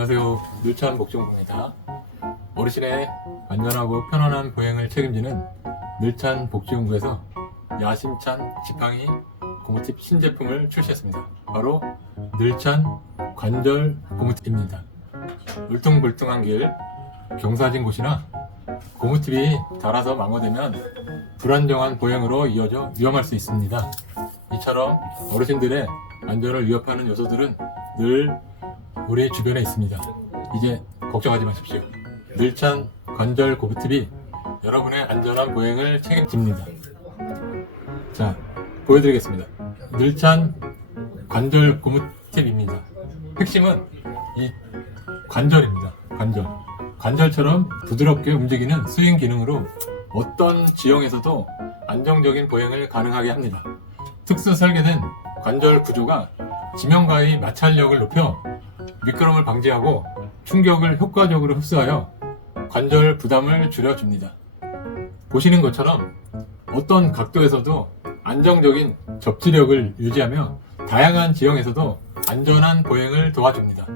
안녕하세요. 늘찬 복지공입니다. 어르신의 안전하고 편안한 보행을 책임지는 늘찬 복지공구에서 야심찬 지팡이 고무팁 신제품을 출시했습니다. 바로 늘찬 관절 고무팁입니다. 울퉁불퉁한 길, 경사진 곳이나 고무팁이 닳아서 망가되면 불안정한 보행으로 이어져 위험할 수 있습니다. 이처럼 어르신들의 안전을 위협하는 요소들은 늘 우리 주변에 있습니다. 이제 걱정하지 마십시오. 늘찬 관절 고무팁이 여러분의 안전한 보행을 책임집니다. 자, 보여드리겠습니다. 늘찬 관절 고무팁입니다. 핵심은 이 관절입니다. 관절. 관절처럼 부드럽게 움직이는 스윙 기능으로 어떤 지형에서도 안정적인 보행을 가능하게 합니다. 특수 설계된 관절 구조가 지면과의 마찰력을 높여 미끄럼을 방지하고 충격을 효과적으로 흡수하여 관절 부담을 줄여줍니다. 보시는 것처럼 어떤 각도에서도 안정적인 접지력을 유지하며 다양한 지형에서도 안전한 보행을 도와줍니다.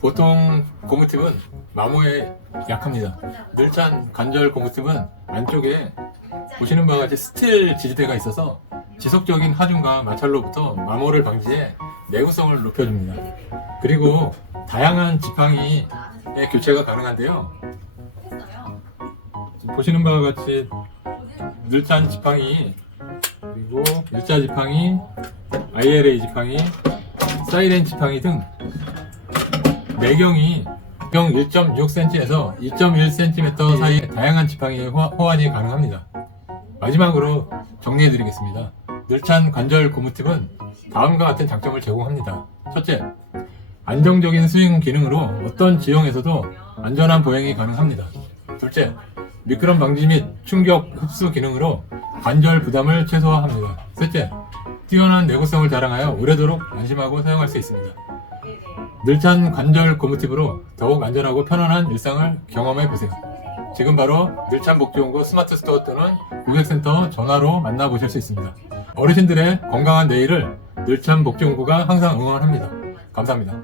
보통 고무팁은 마모에 약합니다. 늘찬 관절 고무팁은 안쪽에 보시는 바와 같이 스틸 지지대가 있어서 지속적인 하중과 마찰로부터 마모를 방지해 내구성을 높여줍니다. 그리고 다양한 지팡이의 교체가 가능한데요. 보시는 바와 같이 늘찬 지팡이 그리고 일자 지팡이, ILA 지팡이, 사이렌 지팡이 등 매경이 경 1.6cm에서 2.1cm 사이의 다양한 지팡이의 호- 호환이 가능합니다. 마지막으로 정리해드리겠습니다. 늘찬 관절 고무팁은 다음과 같은 장점을 제공합니다. 첫째, 안정적인 스윙 기능으로 어떤 지형에서도 안전한 보행이 가능합니다. 둘째, 미끄럼 방지 및 충격 흡수 기능으로 관절 부담을 최소화합니다. 셋째, 뛰어난 내구성을 자랑하여 오래도록 안심하고 사용할 수 있습니다. 늘찬 관절 고무팁으로 더욱 안전하고 편안한 일상을 경험해 보세요. 지금 바로 늘찬 복지원고 스마트 스토어 또는 고객센터 전화로 만나보실 수 있습니다. 어르신들의 건강한 내일을 늘찬 복지원고가 항상 응원합니다. 감사합니다.